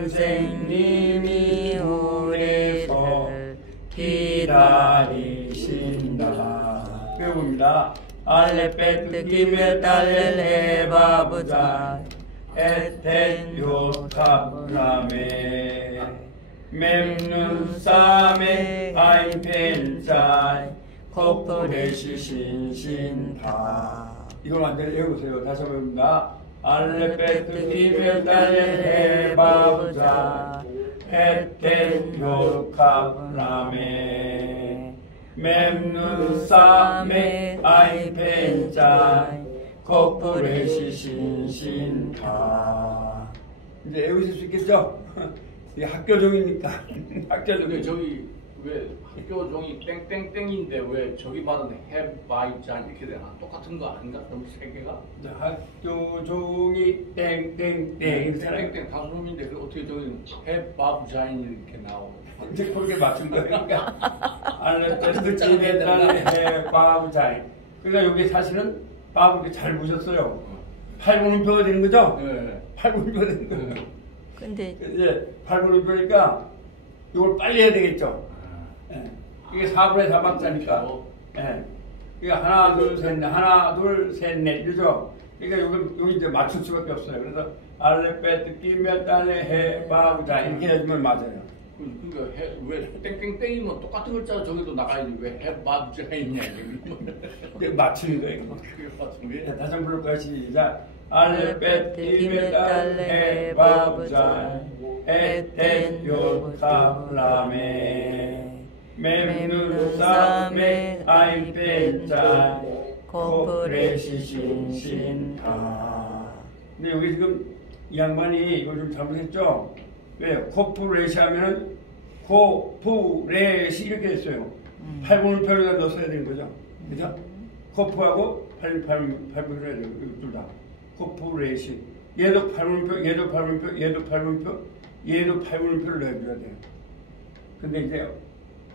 선생님이 우리를 기다리신다. 배웁니다. 알레베트 기메 달렐 해바부자 에텐 요탑라메 memnusame 아인펜자이 코프레시 신신다. 이걸 완전히 외우세요. 다시 한번 봅니다. 알레베트 기메 달렐 해바부자 에텐 요탑라메 memnusame 아인펜자이 코프레시 신신다. 이제 외우실 수 있겠죠? 이게 학교 종이니까. 학교 종이. 저기 왜 학교 종이 땡땡땡인데 왜 저기 받은 해바이잔 이렇게 되나? 똑같은 거 아닌가? 그럼 세 개가? 학교 종이 땡땡땡. 땡땡 다수놈인데 그 어떻게 저기 해바부자인 이렇게 나오고? 이제 그렇게 맞춘 거니까. 알레베트 기메 달렐 해바부자인. 그러니까 여기 사실은 바보게 잘 보셨어요. 팔분음표가 되는 거죠? 네. 팔분음표가 되는 거예요. 근데 이제 팔분음표니까 이걸 빨리 해야 되겠죠? 예. 이게 4분의 4박자니까. 예. 그러니까 하나, 둘, 셋, 넷, 하나, 둘, 셋, 넷, 이러죠? 그러니까 여기 이제 맞출 수밖에 없어요. 그래서 알레베트 기메 달렐 해바부자 이렇게 해주면 맞아요. 그러니까 왜 땡땡땡이면 똑같은 글자 저기도 나가야지 왜 해바부자이냐 이거 맞추는 거예요. 그게 맞춘 게? 다시 한번 부를까요? 시작. 알레베트 기메 달렐 해바부자 에텐 요탑라메 memnusame 아인펜자 코프레시 신신다. 근데 여기 지금 이 양반이 이걸 좀 잘못했죠? 왜요? 코프레시 하면은 코프레시 이렇게 했어요. 팔분음표를 넣어야 되는 거죠. 그죠? 코프하고 팔분음표 해야 돼요. 둘 다. 코프레시. 얘도 팔분음표, 얘도 팔분음표, 얘도 팔분음표, 얘도 팔분음표를 넣어줘야 돼요. 근데 이제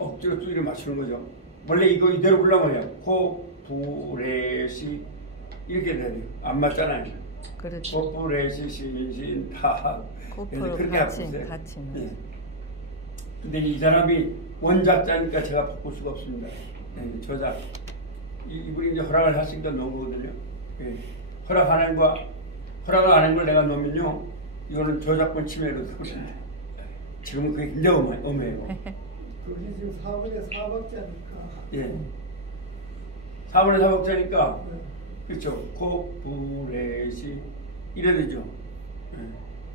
억지로 뚜기를 맞추는 거죠. 원래 이거 이대로 불러면 해요. 코프레시 이렇게 돼야 돼요. 안 맞잖아요. 그렇죠. 코프레시 신신다. 코프로 그렇게 같이 하고 있어요. 같이. 네. 근데 이 사람이 원작자니까 제가 바꿀 수가 없습니다. 네, 저작. 이분이 이제 허락을 하시니까 넣은 거거든요. 네. 허락을 안 한 걸 내가 넣으면요, 이거는 저작권 침해로 되거든요. 지금은 그게 굉장히 엄해요. 그게 지금 4분의 4박자니까. 예. 4분의 4박자니까, 그렇죠. 코프레시 이래 되죠. 예.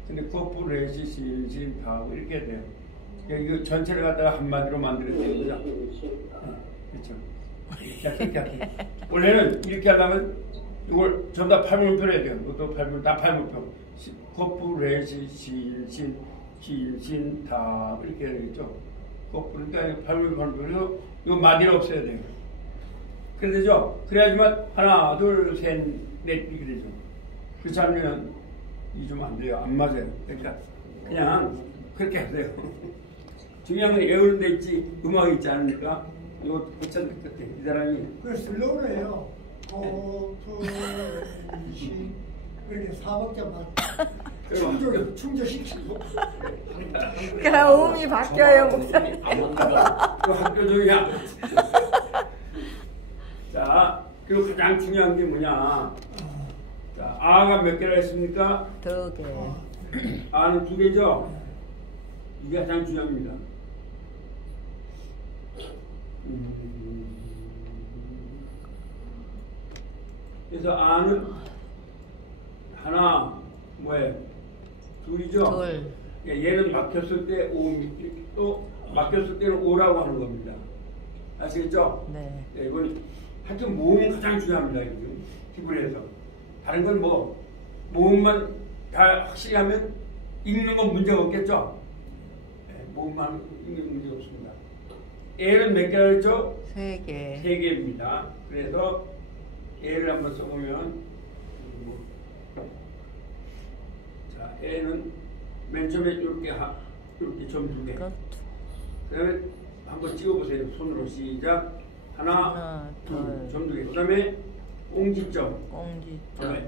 근데 코프레시 신신다 이렇게 돼요. 이거 전체를 갖다가 한마디로 만들어야 되는 거죠. 그렇죠. 이렇게 할게요. 원래는 이렇게 하려면 이걸 전부 다 팔분음표로 해야 돼요. 이것도 팔분음표, 다 팔분음표. 코프레시 신신다 이렇게 해야 되겠죠. 그러니까 팔분음표. 그래서 이거 마디를 없애야 돼요. 그래 되죠? 그래야지만 하나, 둘, 셋, 넷 이렇게 되죠. 그렇지 않으면 이 좀 안 돼요. 안 맞아요. 그러니까 그냥 그렇게 하세요. 중요한 건 외우는 데 있지 음악이 있지 않습니까? 이거 괜찮을 것 같아. 이 사람이 그 슬로우예요. 코프레시 이렇게 4박자만 충족시키고. 그럼 음이 바뀌어요, 목사님. 그 학교 중이야. 자, 그리고 가장 중요한 게 뭐냐? 자, 아가 몇 개나 했습니까? 2개. 아는 2개죠? 이게 가장 중요합니다. 그래서 아는 하나, 뭐예요? 둘이죠? 둘. 얘는 막혔을 때 오, 또 막혔을 때는 오라고 하는 겁니다. 아시겠죠? 네. 네, 이건 하여튼 모음이 가장 중요합니다. 히브리에서. 다른 건 뭐 모음만 다 확실히 하면 읽는 건 문제가 없겠죠? 네, 모음만 읽는 건 문제가 없습니다. L은 몇 개라 했죠? 3개. 3개입니다. 그래서 L을 한번 써보면 자, L은 맨 처음에 이렇게 점 2개. 그 다음에 한번 찍어보세요. 손으로 시작. 하나, 둘, 점 2개. 그 다음에 옹지점. 그 다음에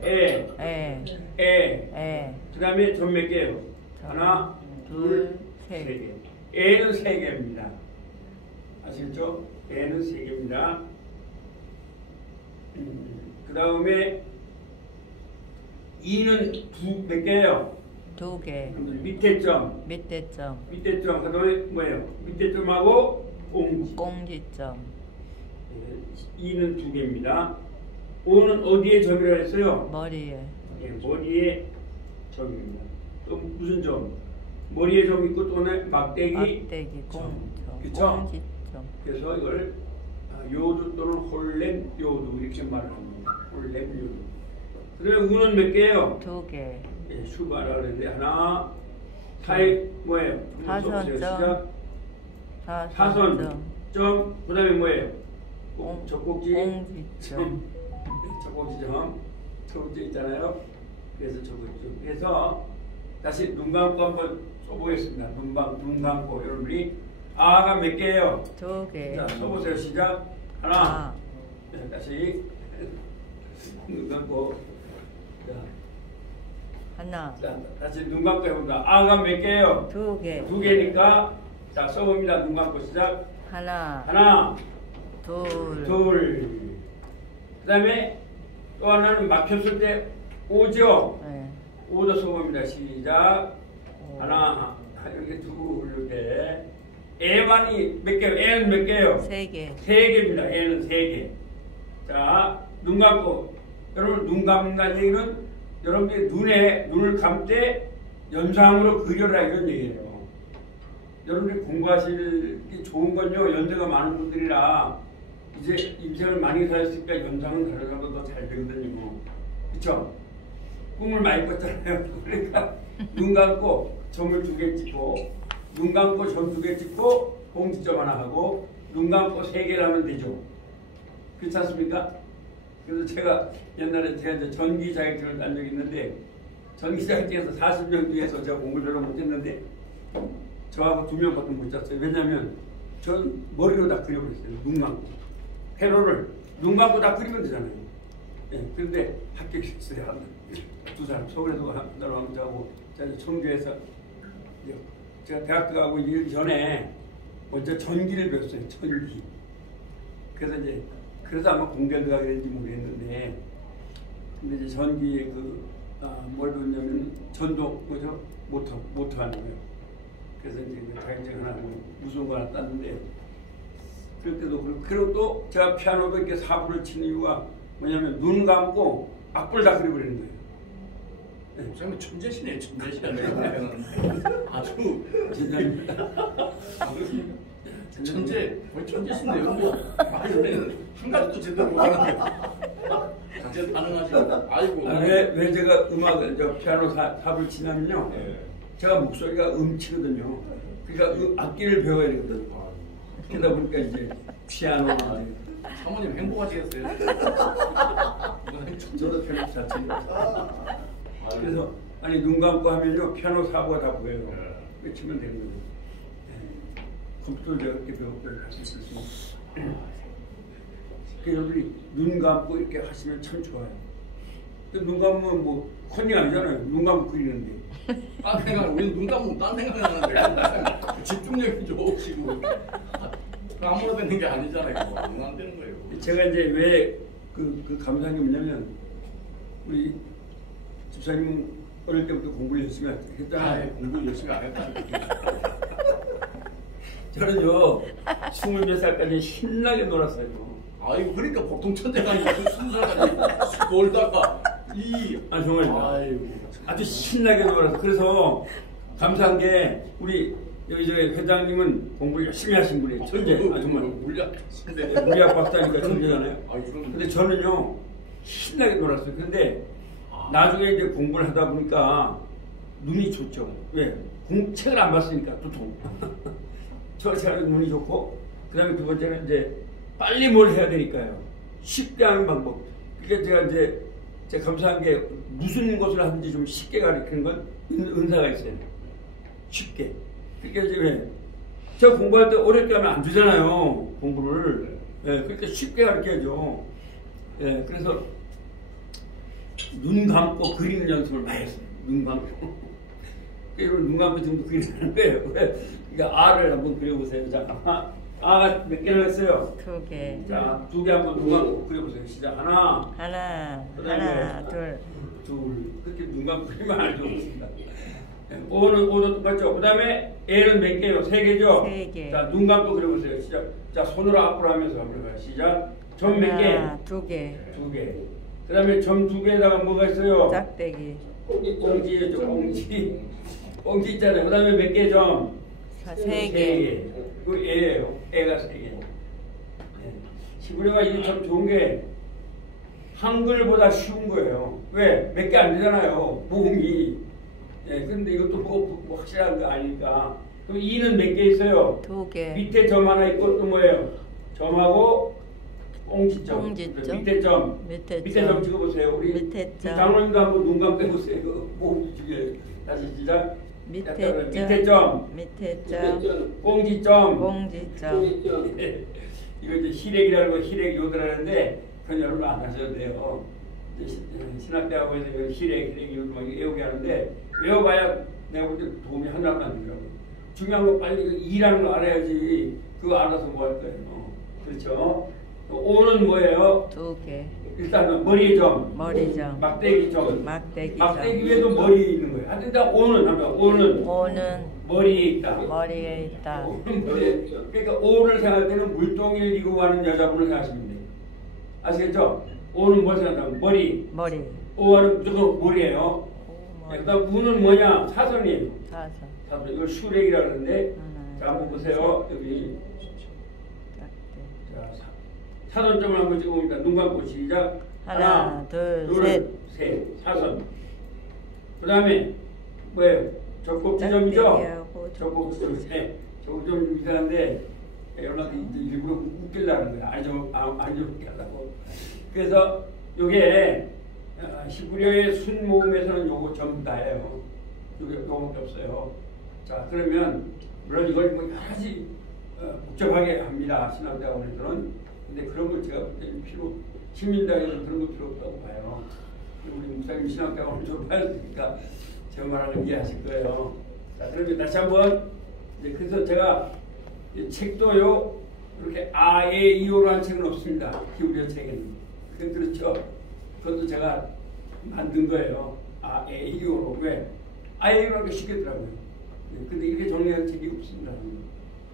에. 그 다음에 점 몇 개예요? 하나, 둘, 세 셋. 개. A는 3개입니다. 아시겠죠? A는 3개입니다. 그 다음에 E는 몇 개예요? 2개. 밑에 점, 밑에 점. 밑에 점, 그 다음에 뭐예요? 밑에 점하고 공지. 공지점. E는 2개입니다. O는 어디에 점이라고 했어요? 머리에. 예, 머리에 점입니다. 또 무슨 점? 머리에 점 있고 또는 막대기 막대기 점. 공점. 그쵸? 공지점. 그래서 이걸 요드 또는 홀렘 요드 이렇게 말을 합니다. 홀렘 요드. 그다음에 우는 몇 개예요? 2개. 예, 수바라 그랬는데 하나, 사이 뭐예요? 사선점. 시작. 사선 사선점. 점. 그다음에 뭐예요? 공- 젖꼭지 공지점. 젖꼭지점. 첫 번째 있잖아요. 그래서 젖꼭지점. 그래서 다시 눈 감고 한번 써보겠습니다. 눈 감고 여러분이 아가 몇 개예요? 2개. 자, 써보세요. 시작. 하나. 아. 네, 다시 눈 감고. 하나. 자, 다시 눈 감고 해봅니다. 아가 몇 개예요? 2개. 2개니까 자 써봅니다. 눈 감고 시작. 하나. 하나, 둘. 둘. 그다음에 또 하나는 막혔을 때 오죠. 네. 오도 써봅니다. 시작. 오. 하나, 이렇게 둘, 이렇게. 애만이 몇 개요? 애는 몇 개요? 3개. 3개입니다. 애는 3개. 자, 눈 감고. 여러분, 눈 감는다는 얘기는 여러분들이 눈을 감 때 연상으로 그려라 이런 얘기예요. 여러분들이 공부하실 게 좋은 건요, 연세가 많은 분들이라 이제 인생을 많이 사셨으니까 연상은 다른 사람보다 더 잘 되거든요. 그쵸? 꿈을 많이 꿨잖아요. 그러니까 눈 감고 점을 2개 찍고, 눈 감고 점 2개 찍고, 공지점 하나 하고, 눈 감고 3개를 하면 되죠. 그렇지 않습니까? 그래서 제가 옛날에 이제 전기 자격증을 딴 적이 있는데, 전기 자격증에서 40명 중에서 제가 공부를 별로 못했는데, 저하고 2명밖에 못 잤어요. 왜냐면 전 머리로 다 그려버렸어요. 눈 감고. 회로를 눈 감고 다 그리면 되잖아요. 예, 그런데 합격했어요. 한 2사람. 서울에서 한 사람 자고, 청주에서. 제가 대학교 가고 일 전에 먼저 전기를 배웠어요. 전기. 그래서 이제, 그래서 아마 공대를 가게 된지 모르겠는데, 근데 이제 전기에 뭘 배웠냐면 전동, 모터 하는 거예요. 그래서 이제 자격증 하나, 무서운 거 하나 땄는데, 그럴 때도 그리고 또 제가 피아노도 이렇게 4부를 치는 이유가 뭐냐면 눈 감고 악보를 다 그려버리는 거예요. 네. 목사님 천재시네요. 천재시네. 아주 진짜입니다. 천재, 거의 천재신데요. 아니, 한 가지도 제대로 못하는데. 자체 가능하시고. 아이고. 왜 제가 피아노 4부를 치냐면요. 네. 제가 목소리가 음치거든요. 그러니까 악기를 배워야 되거든요. 그러다 보니까 이제 피아노 사모님 행복하시겠어요? 저도 편집 잘 치니까. 그래서 아니 눈 감고 하면요 피아노 4부가 다 보여요. 그 치면 되는 거죠. 네. 컴퓨터를 제가 이렇게 배우고 할 수 있습니다. 그래서 여러분이 눈 감고 이렇게 하시면 참 좋아요. 눈 감으면 뭐 컨닝 아니잖아요. 눈 감고 그리는데. 딴 생각, 우리는 눈 감으면 딴 생각하는데 집중력이 좋으시고 아무나 되는 게 아니잖아요. 안 되는 거예요. 제가 이제 왜 그 감사한 게 뭐냐면 우리 집사님은 어릴 때부터 공부를 열심히 했잖아요. 공부 열심히 안 했다니까. 저는요 20몇 살까지 신나게 놀았어요. 아이고 그러니까 보통 천재가 아니고 20살까지 놀다가 정말 아이고 아주 신나게 놀아서 그래서 감사한 게 우리 여기 저 회장님은 공부를 열심히 하신 분이에요. 천재. 정말 물리학 박사니까 천재잖아요. 근데 저는요 신나게 놀았어요. 근데 나중에 이제 공부를 하다 보니까 눈이 좋죠. 왜? 책을 안 봤으니까 두통. 제가 눈이 좋고 그다음에 두 번째는 이제 빨리 뭘 해야 되니까요. 쉽게 하는 방법. 그러니까 제가 이제 제가 감사한 게 무슨 것을 하든지 좀 쉽게 가르치는 건 은사가 있어요. 쉽게. 그러니까 이제 왜? 제가 공부할 때 어렵게 하면 안 되잖아요. 공부를. 예, 그러니까 쉽게 가르쳐야죠. 예, 그래서 눈 감고 그리는 연습을 많이 했어요. 눈 감고. 여러분 눈 감고 지금 그리는 거예요. 그러니까 R을 한번 그려보세요. 자, R가 몇 개나 했어요? 2개. 자, 2개 한번 눈 감고 그려보세요. 시작. 하나, 하나, 둘. 그렇게 눈 감고 그리면 안 좋습니다. O는 똑같죠. 그 다음에 L은 몇 개요? 3개죠? 3개. 자, 눈 감고 그려보세요. 시작. 자, 손으로 앞으로 하면서 한번 해봐요. 시작. 점 몇 개? 2개. 2개. 그 다음에 점 2개에다가 뭐가 있어요? 짝대기. 꽁지죠, 꽁지. 꽁지 있잖아요. 그 다음에 몇 개 점? 3개. 그 애예요. 애가 3개. 시부레가 이게 참 좋은 게 한글보다 쉬운 거예요. 왜? 몇 개 안 되잖아요. 모음이. 근데 이것도 뭐 확실한 거 아니니까. 그럼 2는 몇 개 있어요? 2개. 밑에 점 하나 있고 또 뭐예요? 점하고 꽁지점. 꽁지점. 밑에 점. 밑에 밑에 점 찍어보세요. 우리 밑에 점. 장로님도 한번 눈 감고 해보세요. 모음 중에. 다시 시작. 밑에 밑에 점. 밑에 점. 꽁지점. 공지점. 이거 이제 희렉이라는 거 희렉 요들하는데 그건 여러분 안 하셔도 돼요. 신학대학원에서 희렉 요들 막 외우게 하는데 외워봐야 내가 볼 때 도움이 하나도 안 되더라고요. 중요한 거 빨리 이라는 거 알아야지 그거 알아서 뭐 할 거예요. 그렇죠? 오는 뭐예요? 2개. 일단은 머리에 점. 머리점. 막대기 점. 막대기 막대기 위에도 머리 있는 거예요. 하여튼 다 오는 하면 오는 머리에 있다. 머리에 있다. 오는 머리에. 그러니까 오를 생각할 때는 물동이를 이고 가는 여자분을 생각하시면 돼요. 아시겠죠? 오는 뭘 생각하면 머리. 오는 무조건 머리예요. 그다음 우는 뭐냐? 사선이에요. 사선. 이걸 슈렉이라 그러는데 자 한번 보세요. 여기 자 사선점을 한번 찍어보니까 눈 감고 시작. 하나, 둘, 셋. 사선. 그 다음에 뭐예요? 적곡지점이죠? 적곡지점. 적곡지점 이상한데 여러분한테 일부러 웃기려는 거야. 안 좋게 하려고. 그래서 요게 히브리어의 순모음에서는 요거 전부 다예요. 요거밖에 없어요. 자 그러면 물론 이걸 뭐 여러 가지 복잡하게 합니다. 신학대학원에서는. 근데 그런 걸 제가 볼 때는 시민대학에서는 그런 거 필요 없다고 봐요. 우리 목사님 신학대학원을 졸업하셨으니까 제 말을 이해하실 거예요. 자 그러면 다시 한번 그래서 제가 이 책도요 이렇게 아에이오라는 책은 없습니다. 히브리어 책에는. 그렇죠. 그것도 제가 만든 거예요. 아에이오로. 왜? 아에이오라는 게 쉽겠더라고요. 근데 이렇게 정리한 책이 없습니다.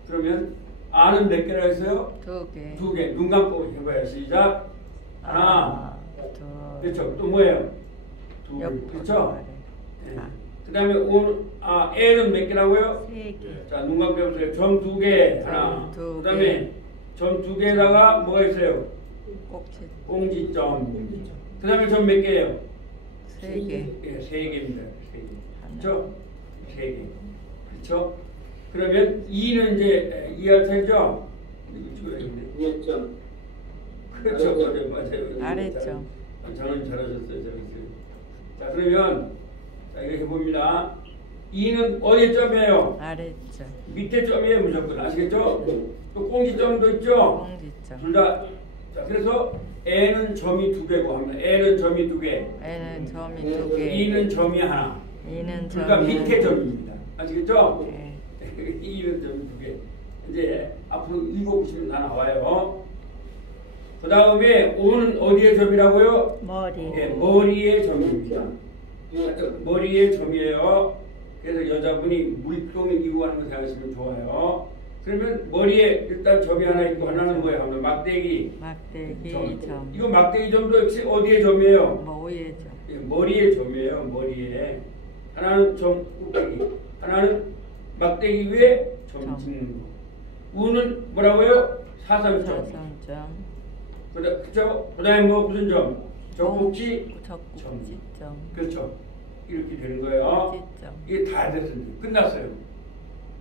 그러면 아는 몇 개나 했어요? 2개. 2개. 눈 감고 해봐요. 시작. 하나. 둘. 그렇죠. 또 뭐예요? 둘. 그렇죠? 그 다음에 애는 몇 개라고요? 3개. 자, 눈 감고 해보세요. 점 2개. 하나. 그 다음에 점 2개에다가 뭐가 있어요? 꽁지점. 그 다음에 점 몇 개예요? 3개. 예, 3개입니다. 3개. 그렇죠? 3개. 그렇죠? 그러면 2는 이제 이해할 테죠? 이거 찍어야겠네. 그렇죠. 맞아요. 아래점. 저는 잘하셨어요. 자, 그러면 자, 이거 해봅니다. 2는 어디 점이에요? 아래점. 밑에 점이에요. 무조건. 아시겠죠? 또 꽁지점도 있죠? 공지점. 둘 다. 자, 그래서 N은 점이 2개고 합니다. N은 점이 2개. N은 점이 2개. 2는 점이 하나. 2는 둘 다 점이 밑에 점입니다. 아시겠죠? 네. 2는 점이 2개. 이제 앞으로 읽어보시면 다 나와요. 그 다음에 5는 어디의 점이라고요? 머리. 네, 머리의 점입니다. 머리의 점이에요. 그래서 여자분이 물동을 이고 가는 거 생각하시면 좋아요. 그러면 머리에 일단 점이 하나 있고 하나는 뭐예요? 하면 막대기 점. 이거 막대기 점도 역시 어디의 점이에요? 머리의 점. 예, 머리의 점이에요. 머리에. 하나는 점 꼭대기, 하나는 막대기 위에 점 찍는 거. 우는 뭐라고요? 사선점. 그죠? 그 다음에 뭐 무슨 점? 적국지점. 그렇죠. 이렇게 되는 거예요. 이게 다 됐습니다. 끝났어요.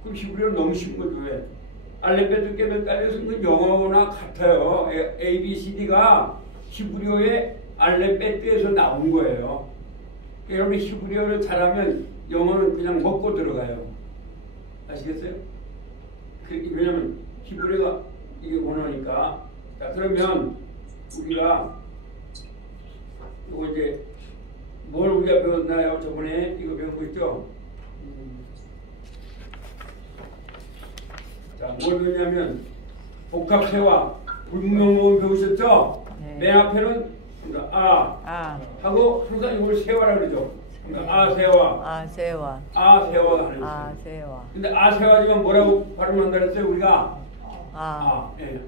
그럼 히브리어는 너무 쉬운 거죠. 왜? 알렙벳 두께벳 깔려서 그 영어나 같아요. A, B, C, D가 히브리어의 알렙벳에서 나온 거예요. 여러분 히브리어를 잘하면 영어는 그냥 먹고 들어가요. 아시겠어요? 왜냐면 히브리어가 이게 원어니까. 자, 그러면 우리가 이거 이제 뭘 우리가 배웠나요? 저번에 이거 배운 거 있죠? 자, 뭘 배우냐면 복합세와 불문명문 배우셨죠? 네. 맨 앞에는 아 하고 항상 이걸 세와라 그러죠. 그러니까 아세와 아세와 아세와가 하는 거예요. 아세와 근데 아세와지만 뭐라고 발음한다 그랬어요? 우리가 예.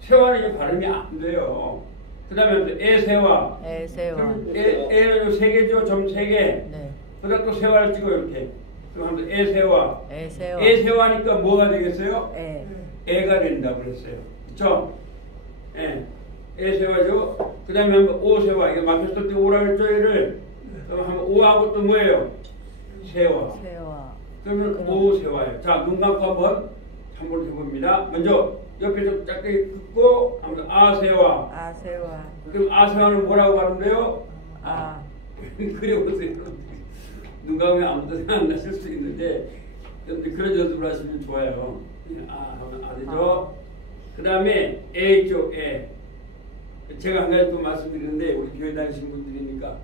세와는 이제 발음이 안 돼요. 그 다음에 에세와 에세와 그럼 에는 세 개죠. 점 세 개. 네. 그다음 또 세와를 찍어 이렇게. 그럼 하면 에세와. 에세와 에세와니까 뭐가 되겠어요? 에 애가 된다 그랬어요. 그렇죠? 예. 에세와죠. 그 다음에 한번 오세와. 이게 막혔을 때 오라 그랬죠, 얘를. 그럼 한번 오하고 또 뭐예요? 세와. 세와 그러면 오세와예요. 자, 눈 감고 한번 해봅니다. 먼저 옆에서 짧게 긋고 한번 아세와. 아세와 그럼 아세와는 뭐라고 발음돼요? 아 그래 보세요. 눈 감으면 아무도 생각 안 나실 수 있는데 그런 연습을 하시면 좋아요. 하면 되죠. 그 다음에 에 있죠. 에. 제가 한 가지 또 말씀드리는데 우리 교회 다니시는 분들이니까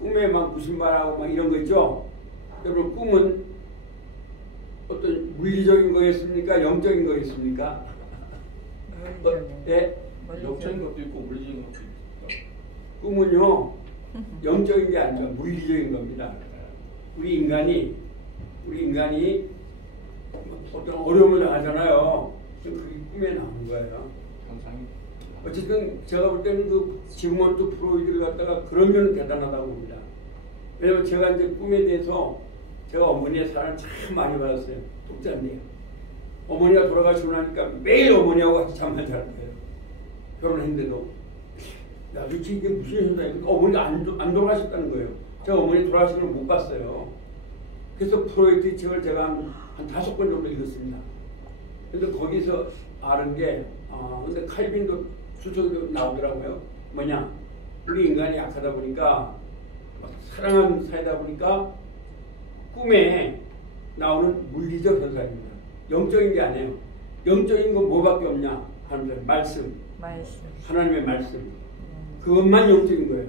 꿈에 막 무슨 말하고 막 이런 거 있죠. 여러분 꿈은 어떤 물리적인 거겠습니까? 영적인 거겠습니까? 예? 역적인 것도 있고 물리적인 것도 있고. 꿈은요 영적인 게 아니라 물리적인 겁니다. 우리 인간이 어떤 어려움을 당하잖아요. 그게 꿈에 나오는 거예요. 항상 어쨌든 제가 볼 때는 그 지금부터 프로이드를 갖다가 그런 면은 대단하다고 봅니다. 왜냐면 제가 이제 꿈에 대해서 제가 어머니의 사랑을 참 많이 받았어요. 독자인데요. 어머니가 돌아가시고 나니까 매일 어머니하고 같이 잠만 자는 거예요. 결혼했는데도. 야, 도대체 이게 무슨 현상이야? 어머니가 안 돌아가셨다는 거예요. 제가 어머니 돌아가시는 걸 못 봤어요. 그래서 프로이트 책을 제가 한 5권 정도 읽었습니다. 근데 거기서 아는 게, 근데 칼빈도 수석도 나오더라고요. 뭐냐? 우리 인간이 약하다 보니까, 사랑하는 사이다 보니까, 꿈에 나오는 물리적 현상입니다. 영적인 게 아니에요. 영적인 건 뭐밖에 없냐? 하는 말씀. 하나님의 말씀. 그것만 영적인 거예요.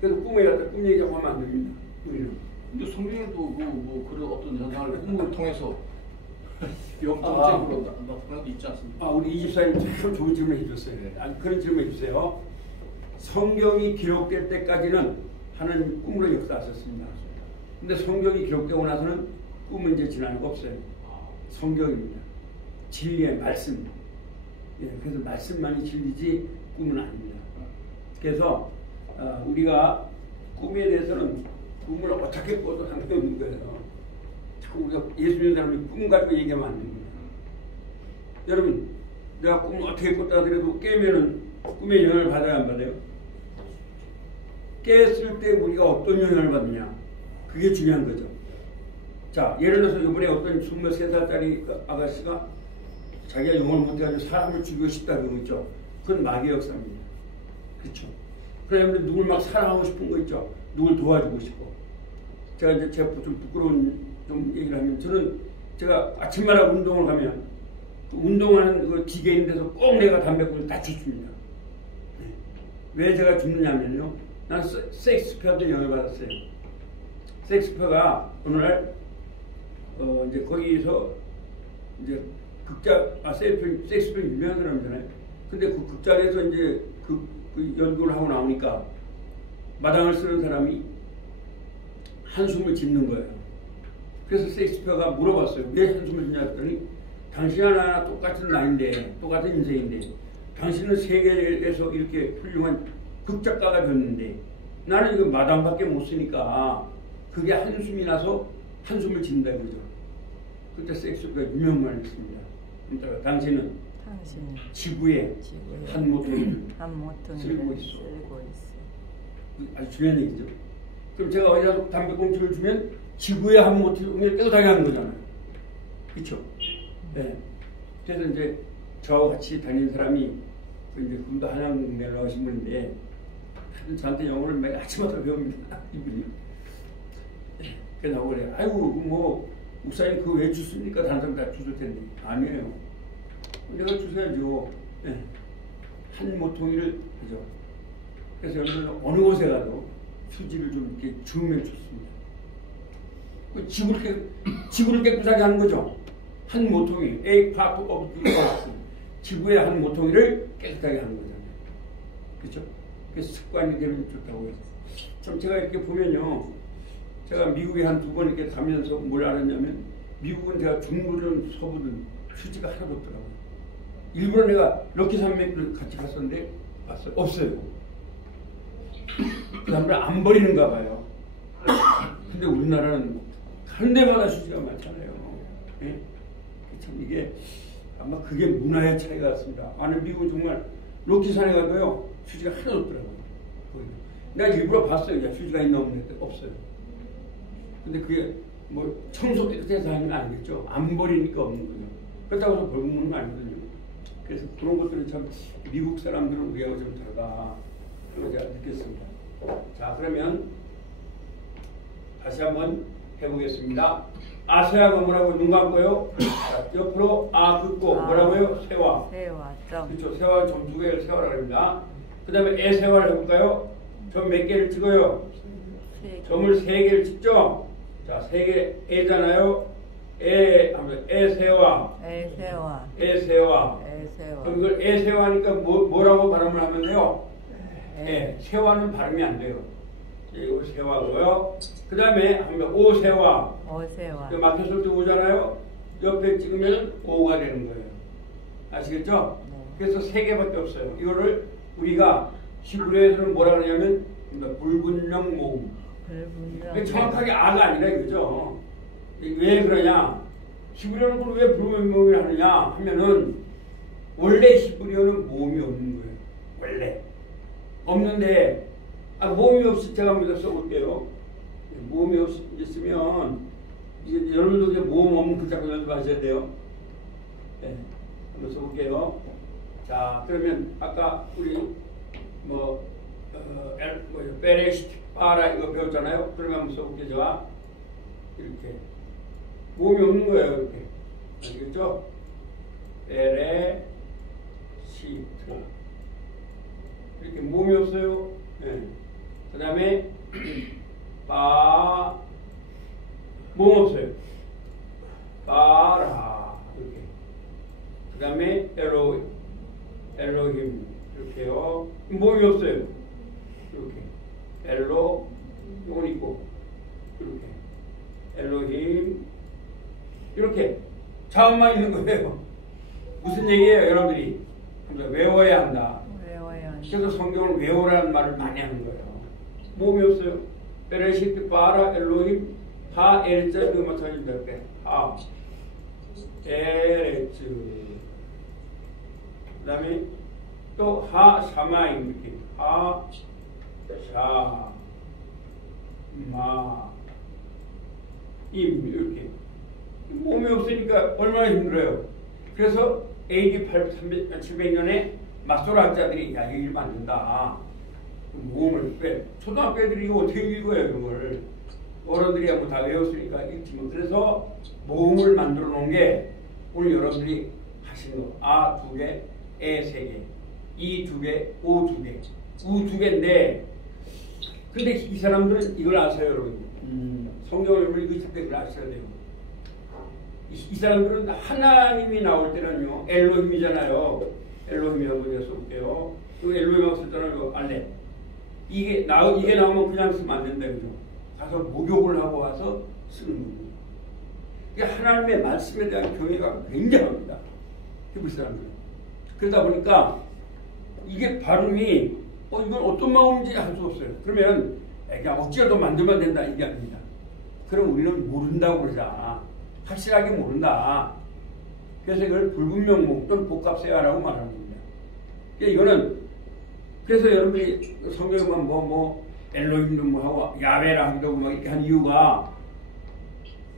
그래서 꿈에 갖다 꿈 얘기하고 하면 안 됩니다. 우리는. 근데 성경에도 뭐 그런 어떤 현상을 꿈을 통해서 영적으로 나타나는 게 있지 않습니까? 우리 이집사님 참 좋은 질문 해줬어요. 그런 질문 해주세요. 성경이 기록될 때까지는 하나님 꿈으로 역사하셨습니다. 근데 성경이 기록되고 나서는 꿈은 이제 지나는 거 없어요. 성경입니다. 진리의 말씀. 예, 그래서 말씀만이 진리지 꿈은 아닙니다. 그래서 우리가 꿈에 대해서는 꿈을 어떻게 꿔도 상관없는 거예요. 자꾸 우리가 예수 믿는 사람이 꿈 가지고 얘기하면 안 됩니다. 여러분, 내가 꿈을 어떻게 꿨다 하더라도 깨면은 꿈의 영향을 받아야 안 받아요? 깼을 때 우리가 어떤 영향을 받느냐, 그게 중요한 거죠. 자, 예를 들어서 이번에 어떤 23살짜리 아가씨가 자기가 영어를 못해가지고 사람을 죽이고 싶다 그런 거 있죠. 그건 마귀의 역사입니다. 그렇죠. 그러면 누굴 막 사랑하고 싶은 거 있죠. 누굴 도와주고 싶고. 제가 좀 부끄러운 좀 얘기를 하면, 제가 아침마다 운동을 가면 그 운동하는 그 기계 있는 데서 꼭 내가 담배꽁을 다 줍니다. 네. 왜 제가 줍느냐면요, 난 셰익스피어한테 영향을 받았어요. 셰익스피어가 오늘날 이제 거기서 이제 셰익스피어 유명한 사람이잖아요. 근데 그 극장에서 이제 그 연구를 하고 나오니까 마당을 쓰는 사람이 한숨을 짓는 거예요. 그래서 셰익스피어가 물어봤어요. 왜 한숨을 짓냐 했더니, 당신이나 똑같은 나이인데, 똑같은 인생인데, 당신은 세계에서 이렇게 훌륭한 극작가가 됐는데 나는 이거 마당밖에 못 쓰니까 그게 한숨이 나서 한숨을 짓는다 그러죠. 그때 셰익스피어가 유명한 말을 했습니다. 그러니까 당신은 지구에 한 모퉁이를 쓸고 있어. 아주 중요한 얘기죠. 그럼 제가 어디서 담배꽁초를 주면 지구에 한 모퉁이를 깨끗하게 하는 거잖아요. 그렇죠? 네. 그래서 이제 저하고 같이 다니는 사람이 이제 금도 한양대를 나오신 분인데 저한테 영어를 매일 아침마다 배웁니다. 이분이. 그래서 나오고 그래요. 아이고 뭐 목사님 그거 왜 주십니까? 다른 사람 다 주실 텐데. 아니에요. 내가 주셔야죠. 네. 한 모퉁이를 하죠. 그래서 여러분 어느 곳에 가도 수지를 좀 이렇게 주면 좋습니다. 지구를 깨끗하게 하는 거죠. 한 모퉁이, A part of the earth. 지구의 한 모퉁이를 깨끗하게 하는 거잖아요. 그렇죠? 그래서 습관이 되면 좋다고 해서. 참 제가 이렇게 보면요. 제가 미국에 한 2번 이렇게 가면서 뭘 알았냐면 미국은 제가 중부든 서부든 휴지가 하나도 없더라고요. 일부러 내가 럭키 산맥을 같이 갔었는데 봤어요. 없어요. 그 사람들 안 버리는가 봐요. 근데 우리나라는 한 데마다 휴지가 많잖아요. 예? 참 이게 아마 그게 문화의 차이가 같습니다. 아는 미국은 정말 럭키산에 가도요 휴지가 하나도 없더라고요. 내가 일부러 봤어요. 휴지가 있나 없는데 없어요. 근데 그게 뭐 청소 깨끗해서 하는 건 아니겠죠. 안 버리니까 없는 거죠. 그렇다고 해서 벌금은 건 아니거든요. 그래서 그런 것들은 참 미국 사람들은 우리하고 좀 다르다. 그걸 제가 느꼈습니다. 자, 그러면 다시 한번 해보겠습니다. 아세아가 뭐라고 눈 감고요. 자, 옆으로 아 긋고 뭐라고요? 세와. 세와 점. 그렇죠. 세와 점 두 개를 세와라 합니다. 그 다음에 에세와를 해볼까요? 점 몇 개를 찍어요? 점을 3개를 찍죠. 자, 3개 에잖아요. 하면 에세와. 에세와. 에세와. 에세와. 그럼 이걸 에세와니까 뭐라고 발음을 하면 돼요? 세와는 발음이 안 돼요. 이거 세와고요. 그 다음에 하면 오세와. 오세와. 막혔을 때 오잖아요. 옆에 찍으면 오가 되는 거예요. 아시겠죠? 네. 그래서 3개밖에 없어요. 이거를 우리가 히브리어에서는 뭐라 그러냐면 불분명 모음. 불분명. 정확하게 아가 아니라 이거죠. 왜 그러냐? 히브리어는 그럼 왜 불분명 모음을 하느냐 하면은 원래 히브리어는 모음이 없는 거예요. 원래 없는데 모음이 없이 제가 한번 써볼게요. 모음이 없이 있으면 이제 여러분도 이제 모음 없는 글자로 연습하셔야 돼요. 네, 한번 써볼게요. 자, 그러면 아까 우리 베레시트 파라 이거 배웠잖아요. 그러면 한번 써볼게요. 제가 이렇게 모음이 없는 거예요. 이렇게 알겠죠? 베레시트 이렇게 모음이 없어요. 네. 그 다음에 모음 없어요. 바라 이렇게. 그 다음에 엘로힘 이렇게요. 모음이 없어요. 이렇게 엘로 이건 있고 이렇게 엘로힘 이렇게 자음만 있는 거예요. 무슨 얘기예요, 여러분들이? 외워야 한다. 외워야 한다. 그래서 성경을 외우라는 말을 많이 하는 거예요. 모음이 없어요. 베레시트 바라 엘로힘 하 에레츠 이거 마찬가지입니다. 이렇게 하 에레츠 그 다음에 또 하 샤마임 이렇게 하 샤 마 임 이렇게 모음이 없으니까 얼마나 힘들어요. 그래서 AD 700년에 맞소라 학자들이 야 이거 읽으면 안 된다. 모음을 왜 초등학교 애들이 이거 어떻게 읽어요 이걸. 어른들이야 뭐 다 외웠으니까 읽지만 그래서 모음을 만들어 놓은 게 오늘 여러분들이 하시는 거. 아 2개, 에 3개, 이 2개, 오 2개, 우 2개인데 근데 이 사람들은 이걸 아세요 여러분. 성경을 읽으실 때 이걸 아셔야 돼요. 이 사람들은 하나님이 나올 때는요 엘로힘이잖아요. 엘로힘이 한번 써볼게요. 그 엘로힘하고 썼잖아요. 알레. 이게 나오면 그냥 쓰면 안 된다 그죠? 가서 목욕을 하고 와서 쓰는 겁니다. 이게 하나님의 말씀에 대한 경외가 굉장합니다. 히브리 사람들은. 그러다 보니까 이게 발음이 이건 어떤 마음인지 알 수 없어요. 그러면 그냥 억지라도 만들면 된다 이게 아닙니다. 그럼 우리는 모른다고 그러자. 확실하게 모른다. 그래서 이걸 불분명목 또는 복합세아라고 말하는 겁니다. 이거는 그래서 여러분들이 성경에 보면 엘로힘도 하고 야훼라 하기도 하고 이렇게 한 이유가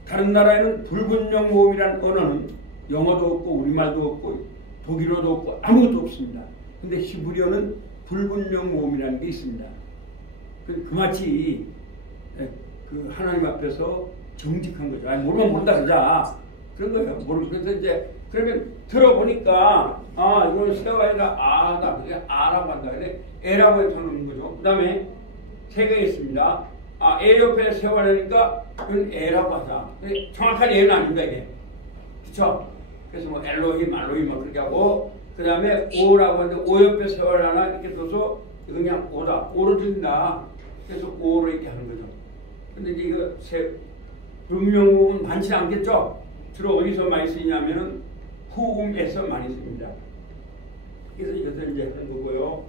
다른 나라에는 불분명 모음이라는 언어는 영어도 없고 우리말도 없고 독일어도 없고 아무것도 없습니다. 근데 히브리어는 불분명 모음이라는 게 있습니다. 그마치 그 하나님 앞에서 정직한 거죠. 아니 모르면 모른다 그러자 그런 거예요. 그래서 이제 그러면 들어보니까 이거는 세가 아니라 아다 그게 아라고 한다. 근데 에라고 해서 놓는 거죠. 그 다음에 3개 있습니다. 애 옆에 세워라니까 그건 애라고 하자. 근데 정확한 애는 아닙니다 이게. 그쵸? 그래서 뭐 엘로힘, 알로힘 뭐 그렇게 하고 그 다음에 오라고 하는데 오 옆에 세워라나 이렇게 둬서 이거 그냥 오다. 오로 들린다. 그래서 오로 이렇게 하는 거죠. 근데 이제 이거 음명호흡은 많지 않겠죠? 주로 어디서 많이 쓰이냐면은 후음에서 많이 씁니다. 그래서 이것을 이제 하는 거고요.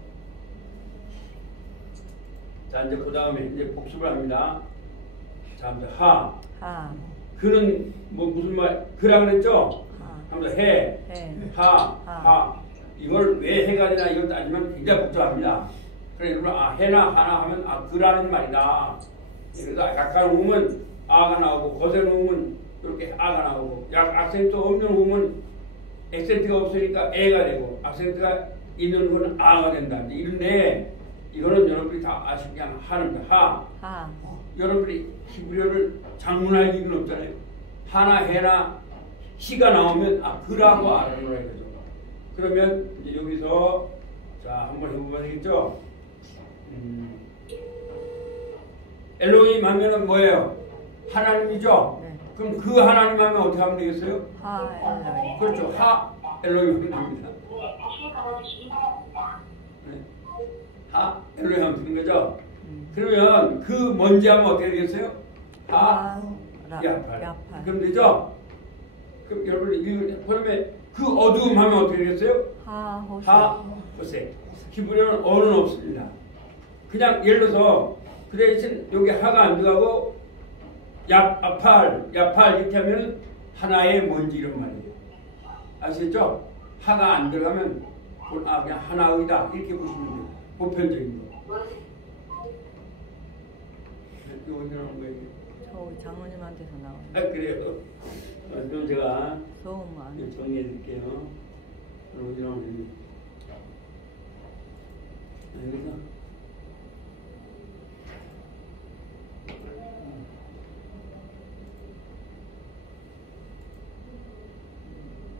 자, 이제 그 다음에 이제 복습을 합니다. 자, 이제 하. 그는 뭐 무슨 말, 그라 그랬죠? 하면서 해. 하. 이걸 왜 해가 되나 이걸 따지면 굉장히 복잡합니다. 그러니까 해나 하나 하면 그라는 말이다. 그래서 약간 음은 아가 나오고 거센 음은 이렇게 아가 나오고 악센트 없는 음은 액센트가 없으니까 애가 되고 악센트가 있는 건 아가 된다. 이런데 이거는 여러분들이 다 아시고 그냥 하는 하. 여러분들이 히브리어를 장문할 일은 없잖아요. 하나 해나 시가 나오면 그라고 알아는 거라 이거죠. 그러면 이제 여기서 자 한번 해보면 되겠죠. 엘로힘 하면은 뭐예요? 하나님이죠? 네. 그럼 그 하나님 하면 어떻게 하면 되겠어요? 엘로힘. 그렇죠. 하 엘로힘 하면 됩니다. 네. 하 엘로힘 하면 되는 거죠? 그러면 그 먼지 하면 어떻게 되겠어요? 야팔. 그럼 되죠? 그럼 여러분 그다음에 그 어두움 하면 어떻게 되겠어요? 호세. 히브리어는 어는 없습니다. 그냥 예를 들어서 그 대신 여기 하가 안 들어가고 야팔 이렇게 하면 하나의 먼지 이런 말이에요. 아시겠죠? 하가 안 들어가면 그냥 하나의다 이렇게 보시면 돼요. 보편적인 거. 이거 어디 나오는 거예요? 저 장모님한테서 나오는. 그래요. 그럼 제가 소음만 정리해 드릴게요. 어디 나오는 여기서